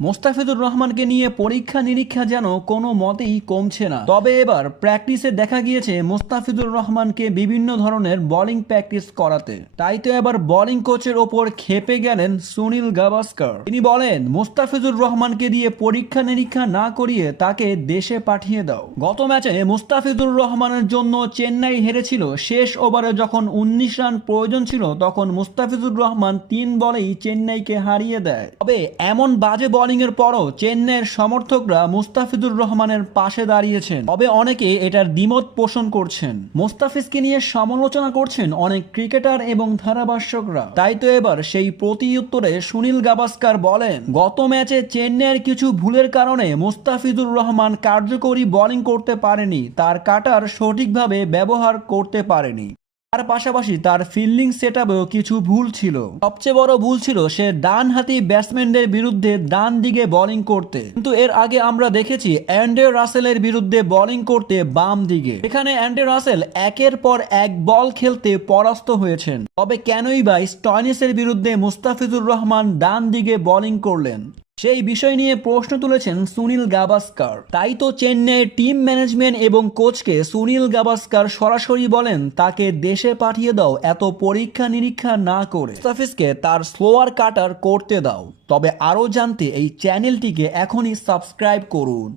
মোস্তাফিজুর রহমানকে নিয়ে পরীক্ষা নিরীক্ষা যেন কোনো মতেই কমছে না। তবে এবার প্র্যাকটিসে দেখা গিয়েছে মোস্তাফিজুর রহমানকে বিভিন্ন ধরনের বোলিং প্র্যাকটিস করাতে। তাই তো এবার বোলিং কোচের ওপর ক্ষেপে গেলেন সুনীল গাভাস্কার। তিনি বলেন, মোস্তাফিজুর রহমানকে দিয়ে পরীক্ষা নিরীক্ষা না করিয়ে তাকে দেশে পাঠিয়ে দাও। গত ম্যাচে মোস্তাফিজুর রহমানের জন্য চেন্নাই হেরেছিল। শেষ ওভারে যখন 19 রান প্রয়োজন ছিল তখন মোস্তাফিজুর রহমান 3 বলেই চেন্নাইকে হারিয়ে দেয়। তবে এমন বাজে বোলিং এর পরও চেন্নাইয়ের সমর্থকরা মুস্তাফিজুর রহমানের পাশে দাঁড়িয়েছেন। তবে অনেকে এটার দ্বিমত পোষণ করছেন। মুস্তাফিজকে নিয়ে সমালোচনা করছেন অনেক ক্রিকেটার এবং ধারাভাষ্যকরা। তাই তো এবার সেই প্রতিউত্তরে সুনীল গাভাস্কার বলেন, গত ম্যাচে চেন্নাইয়ের কিছু ভুলের কারণে মুস্তাফিজুর রহমান কার্যকরী বোলিং করতে পারেনি, তার কাটার সঠিকভাবে ব্যবহার করতে পারেনি। তার পাশাপাশি তার ফিল্ডিং সেটআপেও কিছু ভুল ছিল। সবচেয়ে বড় ভুল ছিল সে ডানহাতি ব্যাটসম্যানদের বিরুদ্ধে ডান দিকে বোলিং করতে, কিন্তু এর আগে আমরা দেখেছি অ্যান্ড্রে রাসেলের বিরুদ্ধে বোলিং করতে বাম দিকে। এখানে অ্যান্ড্রে রাসেল একের পর এক বল খেলতে পরাস্ত হয়েছেন। তবে কেনই বা স্টয়নিসের বিরুদ্ধে মুস্তাফিজুর রহমান ডান দিকে বোলিং করলেন, সেই বিষয় নিয়ে প্রশ্ন তুলেছেন সুনীল গাভাস্কার। তাই তো চেন্নাইয়ের টিম ম্যানেজমেন্ট এবং কোচকে সুনীল গাভাস্কার সরাসরি বলেন তাকে দেশে পাঠিয়ে দাও, এত পরীক্ষা নিরীক্ষা না করে মুস্তাফিজকে তার স্লোয়ার কাটার করতে দাও। তবে আরও জানতে এই চ্যানেলটিকে এখনই সাবস্ক্রাইব করুন।